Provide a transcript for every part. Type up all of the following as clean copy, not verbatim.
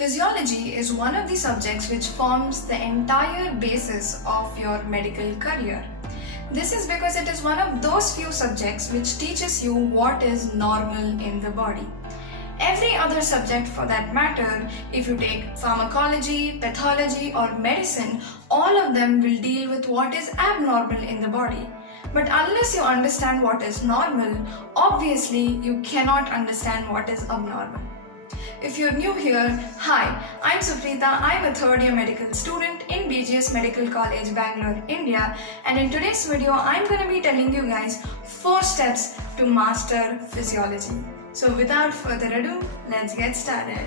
Physiology is one of the subjects which forms the entire basis of your medical career. This is because it is one of those few subjects which teaches you what is normal in the body. Every other subject for that matter, if you take pharmacology, pathology or medicine, all of them will deal with what is abnormal in the body. But unless you understand what is normal, obviously you cannot understand what is abnormal. If you're new here, hi, I'm Suprita. I'm a third year medical student in BGS Medical College, Bangalore, India. And in today's video, I'm going to be telling you guys 4 steps to master physiology. So without further ado, let's get started.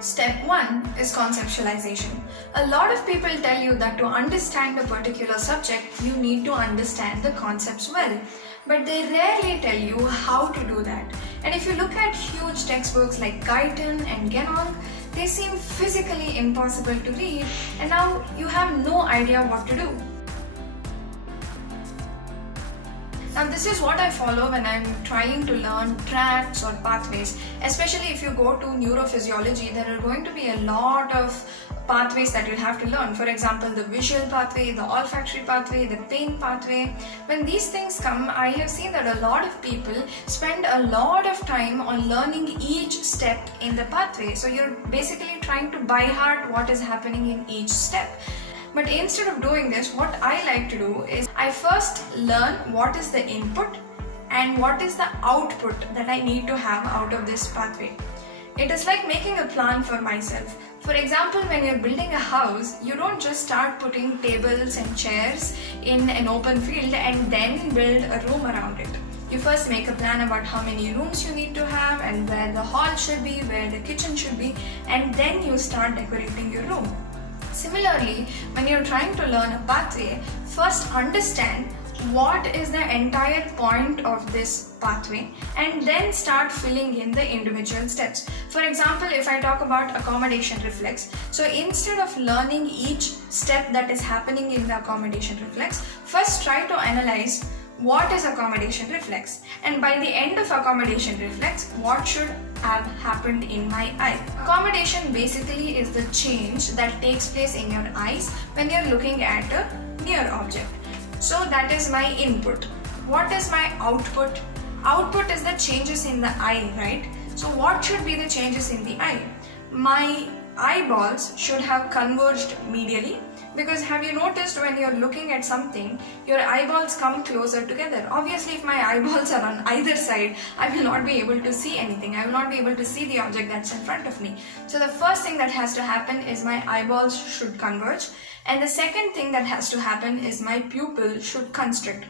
Step 1 is conceptualization. A lot of people tell you that to understand a particular subject, you need to understand the concepts well. But they rarely tell you how to do that. And if you look at huge textbooks like Guyton and Genong, they seem physically impossible to read, and now you have no idea what to do. Now this is what I follow when I'm trying to learn tracts or pathways. Especially if you go to neurophysiology, there are going to be a lot of pathways that you'll have to learn. For example, the visual pathway, the olfactory pathway, the pain pathway. When these things come, I have seen that a lot of people spend a lot of time on learning each step in the pathway. So you're basically trying to by heart what is happening in each step. But instead of doing this, what I like to do is I first learn what is the input and what is the output that I need to have out of this pathway. It is like making a plan for myself. For example, when you're building a house, you don't just start putting tables and chairs in an open field and then build a room around it. You first make a plan about how many rooms you need to have and where the hall should be, where the kitchen should be, and then you start decorating your room. Similarly, when you're trying to learn a pathway, first understand what is the entire point of this pathway and then start filling in the individual steps. For example, if I talk about accommodation reflex, so instead of learning each step that is happening in the accommodation reflex, first try to analyze what is accommodation reflex, and by the end of accommodation reflex, what should have happened in my eye. Accommodation basically is the change that takes place in your eyes when you're looking at a near object. So that is my input. What is my output? Output is the changes in the eye, right? So what should be the changes in the eye? My eyeballs should have converged medially, because have you noticed when you're looking at something, your eyeballs come closer together. Obviously, if my eyeballs are on either side, I will not be able to see anything. I will not be able to see the object that's in front of me. So the first thing that has to happen is my eyeballs should converge. And the second thing that has to happen is my pupil should constrict.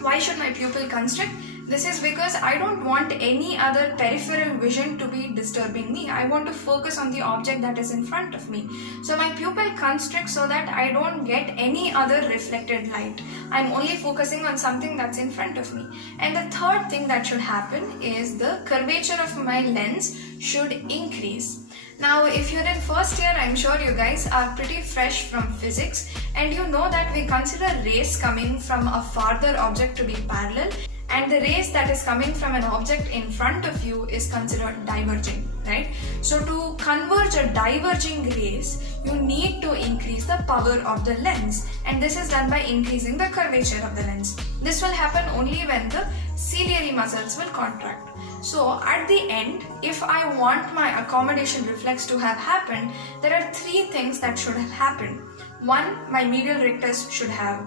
Why should my pupil constrict? This is because I don't want any other peripheral vision to be disturbing me. I want to focus on the object that is in front of me. So my pupil constricts so that I don't get any other reflected light. I'm only focusing on something that's in front of me. And the third thing that should happen is the curvature of my lens should increase. Now, if you're in first year, I'm sure you guys are pretty fresh from physics, and you know that we consider rays coming from a farther object to be parallel, and the rays that is coming from an object in front of you is considered diverging, right? So to converge a diverging rays, you need to increase the power of the lens, and this is done by increasing the curvature of the lens. This will happen only when the ciliary muscles will contract. So at the end, if I want my accommodation reflex to have happened, there are 3 things that should have happened. 1, my medial rectus should have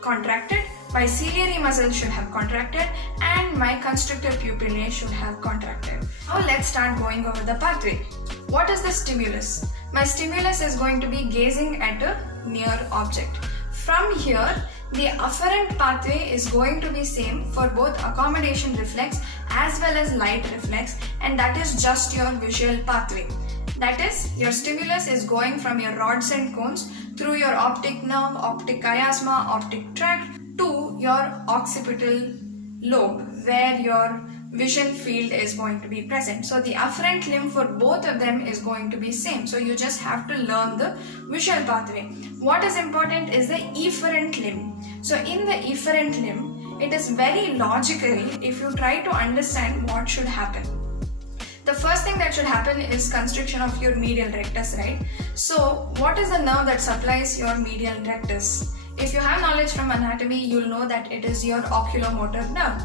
contracted, my ciliary muscle should have contracted, and my constrictor pupillae should have contracted. Now let's start going over the pathway. What is the stimulus? My stimulus is going to be gazing at a near object. From here, the afferent pathway is going to be same for both accommodation reflex as well as light reflex, and that is just your visual pathway. That is, your stimulus is going from your rods and cones through your optic nerve, optic chiasma, optic tract to your occipital lobe, where your vision field is going to be present. So the afferent limb for both of them is going to be same. So you just have to learn the visual pathway. What is important is the efferent limb. So in the efferent limb, it is very logical if you try to understand what should happen. The first thing that should happen is constriction of your medial rectus, right? So what is the nerve that supplies your medial rectus? If you have knowledge from anatomy, you'll know that it is your oculomotor nerve.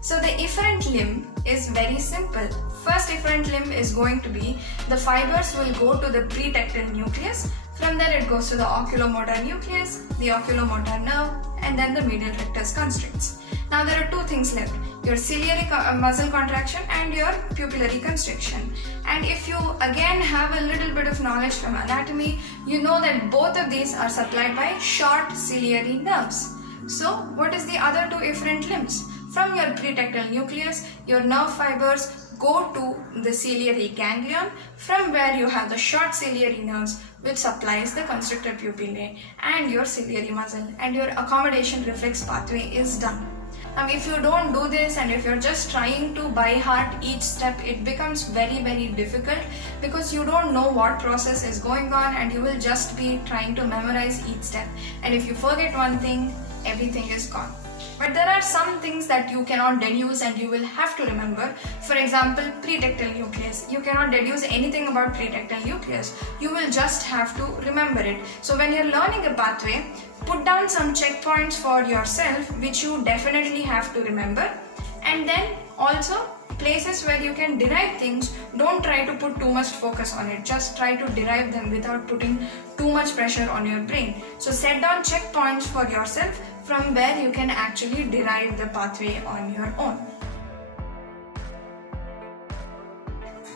So the efferent limb is very simple. First efferent limb is going to be, the fibers will go to the pretectal nucleus. From there it goes to the oculomotor nucleus, the oculomotor nerve, and then the medial rectus constricts. Now there are two things left, your ciliary muscle contraction and your pupillary constriction. And if you again have a little bit of knowledge from anatomy, you know that both of these are supplied by short ciliary nerves. So what is the other two efferent limbs? From your pretectal nucleus, your nerve fibers go to the ciliary ganglion, from where you have the short ciliary nerves which supplies the constrictor pupillae and your ciliary muscle, and your accommodation reflex pathway is done. Now if you don't do this and if you're just trying to by heart each step, it becomes very difficult because you don't know what process is going on and you will just be trying to memorize each step. And if you forget one thing, everything is gone. But there are some things that you cannot deduce and you will have to remember. For example, pretectal nucleus. You cannot deduce anything about pretectal nucleus. You will just have to remember it. So when you're learning a pathway, put down some checkpoints for yourself which you definitely have to remember. And then also places where you can derive things, don't try to put too much focus on it. Just try to derive them without putting too much pressure on your brain. So set down checkpoints for yourself from where you can actually derive the pathway on your own.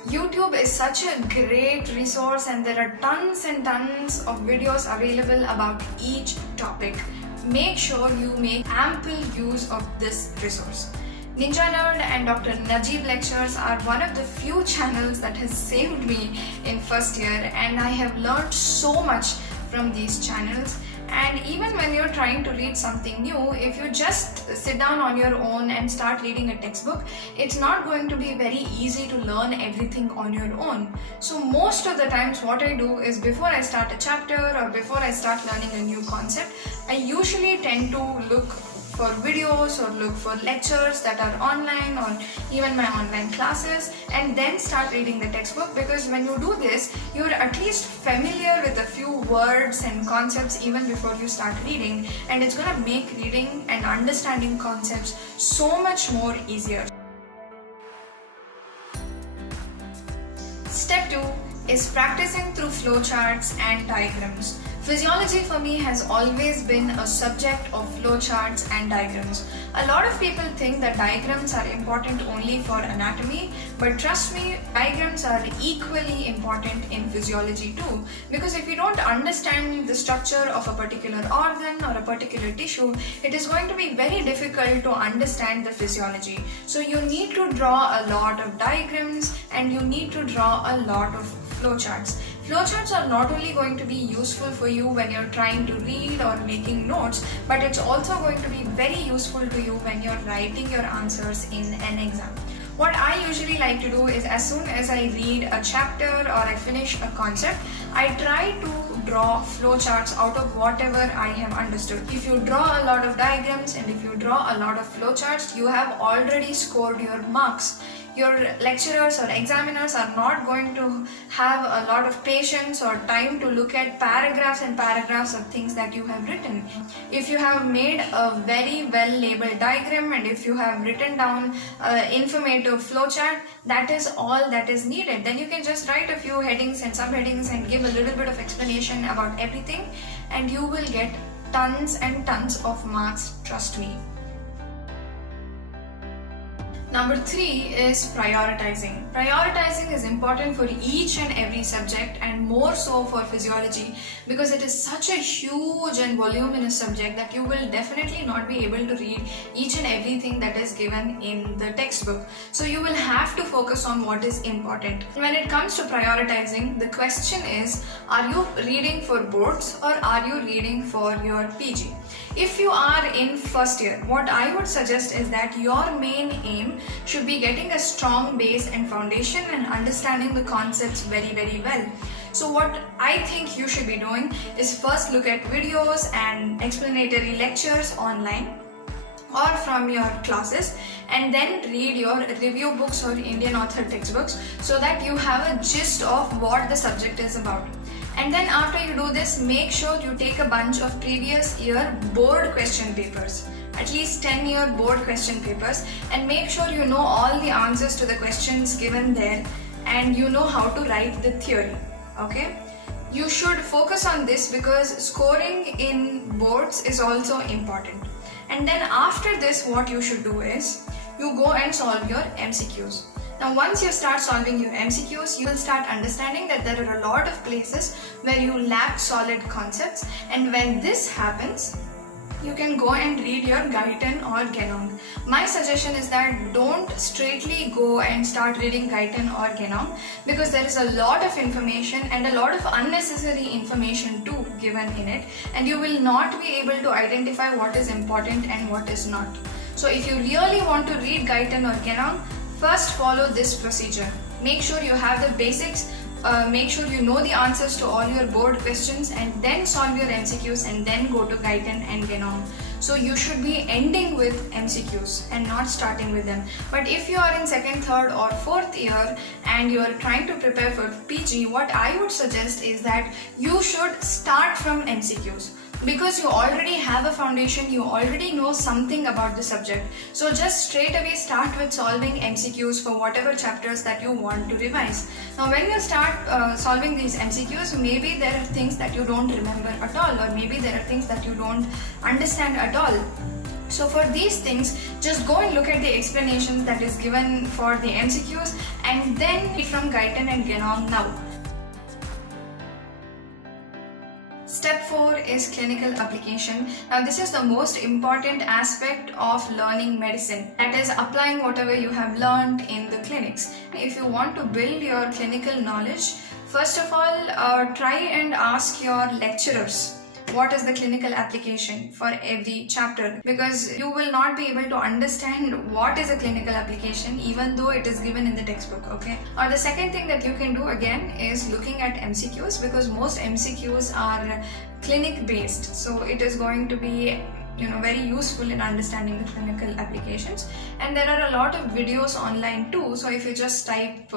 YouTube is such a great resource and there are tons and tons of videos available about each topic. Make sure you make ample use of this resource. Ninja Nerd and Dr. Najib Lectures are one of the few channels that has saved me in first year, and I have learned so much from these channels. And even when you're trying to read something new, if you just sit down on your own and start reading a textbook, it's not going to be very easy to learn everything on your own. So most of the times what I do is before I start a chapter or before I start learning a new concept, I usually tend to look for videos or look for lectures that are online or even my online classes, and then start reading the textbook, because when you do this, you're at least familiar with a few words and concepts even before you start reading, and it's gonna make reading and understanding concepts so much more easier. Step 2 is practicing through flowcharts and diagrams. Physiology for me has always been a subject of flowcharts and diagrams. A lot of people think that diagrams are important only for anatomy, but trust me, diagrams are equally important in physiology too. Because if you don't understand the structure of a particular organ or a particular tissue, it is going to be very difficult to understand the physiology. So you need to draw a lot of diagrams and you need to draw a lot of flowcharts. Flowcharts are not only going to be useful for you when you're trying to read or making notes, but it's also going to be very useful to you when you're writing your answers in an exam. What I usually like to do is as soon as I read a chapter or I finish a concept, I try to draw flowcharts out of whatever I have understood. If you draw a lot of diagrams and if you draw a lot of flowcharts, you have already scored your marks. Your lecturers or examiners are not going to have a lot of patience or time to look at paragraphs and paragraphs of things that you have written. If you have made a very well labeled diagram and if you have written down informative flowchart, that is all that is needed. Then you can just write a few headings and subheadings and give a little bit of explanation about everything, and you will get tons and tons of marks, trust me. Number 3 is prioritizing. Prioritizing is important for each and every subject, and more so for physiology, because it is such a huge and voluminous subject that you will definitely not be able to read each and everything that is given in the textbook. So you will have to focus on what is important. When it comes to prioritizing, the question is, are you reading for boards or are you reading for your PG? If you are in first year, what I would suggest is that your main aim should be getting a strong base and foundation and understanding the concepts very well. So what I think you should be doing is first look at videos and explanatory lectures online. or from your classes, and then read your review books or Indian author textbooks so that you have a gist of what the subject is about. And then after you do this, make sure you take a bunch of previous year board question papers, at least 10-year board question papers, and make sure you know all the answers to the questions given there and you know how to write the theory. Okay? You should focus on this because scoring in boards is also important. And then after this, what you should do is you go and solve your MCQs. Now once you start solving your MCQs, you will start understanding that there are a lot of places where you lack solid concepts, and when this happens, you can go and read your Guyton or Genong. My suggestion is that don't straightly go and start reading Guyton or Genong because there is a lot of information and a lot of unnecessary information too given in it, and you will not be able to identify what is important and what is not. So if you really want to read Guyton or Genong, first follow this procedure. Make sure you have the basics, make sure you know the answers to all your board questions, and then solve your MCQs and then go to Guyton and Genong. So you should be ending with MCQs and not starting with them. But if you are in second, third or fourth year and you are trying to prepare for PG, what I would suggest is that you should start from MCQs. Because you already have a foundation, you already know something about the subject. So just straight away start with solving MCQs for whatever chapters that you want to revise. Now when you start solving these MCQs, maybe there are things that you don't remember at all, or maybe there are things that you don't understand at all. So for these things, just go and look at the explanations that is given for the MCQs and then read from Guyton and Genong now. Step 4 is clinical application. Now this is the most important aspect of learning medicine, that is applying whatever you have learned in the clinics. If you want to build your clinical knowledge, first of all try and ask your lecturers what is the clinical application for every chapter, because you will not be able to understand what is a clinical application even though it is given in the textbook. Okay. Or the second thing that you can do again is looking at MCQs, because most MCQs are clinic based, so it is going to be very useful in understanding the clinical applications. And there are a lot of videos online too, so if you just type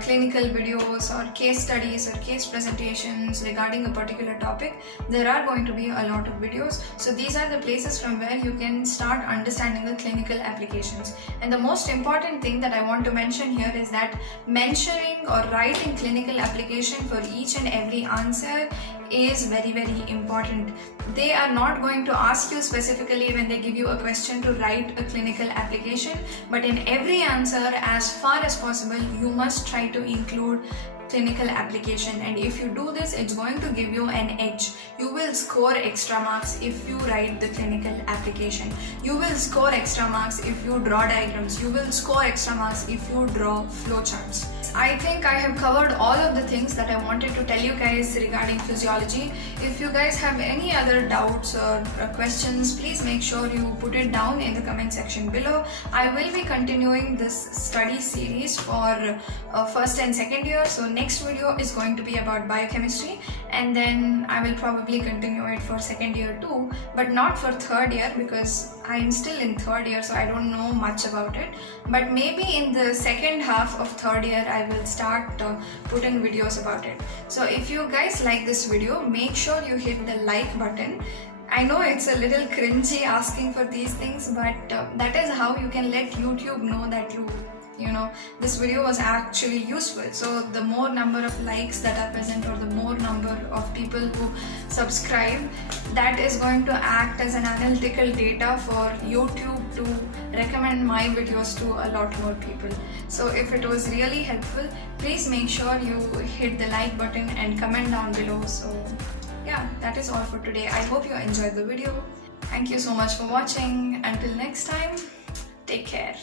clinical videos or case studies or case presentations regarding a particular topic, there are going to be a lot of videos. So these are the places from where you can start understanding the clinical applications. And the most important thing that I want to mention here is that mentioning or writing clinical application for each and every answer is very, very important. They are not going to ask you specifically when they give you a question to write a clinical application, but in every answer, as far as possible, you must try to include clinical application. And if you do this, it's going to give you an edge. You will score extra marks if you write the clinical application. You will score extra marks if you draw diagrams. You will score extra marks if you draw flowcharts. I think I have covered all of the things that I wanted to tell you guys regarding physiology. If you guys have any other doubts or questions, please make sure you put it down in the comment section below. I will be continuing this study series for first and second year. So next video is going to be about biochemistry, and then I will probably continue it for second year too, but not for third year because I am still in third year, so I don't know much about it. But maybe in the second half of third year I will start putting videos about it. So if you guys like this video, make sure you hit the like button. I know it's a little cringy asking for these things, but that is how you can let YouTube know that this video was actually useful. So the more number of likes that are present, or the more number of people who subscribe, that is going to act as an analytical data for YouTube to recommend my videos to a lot more people. So if it was really helpful, please make sure you hit the like button and comment down below. So yeah, that is all for today. I hope you enjoyed the video. Thank you so much for watching. Until next time, take care.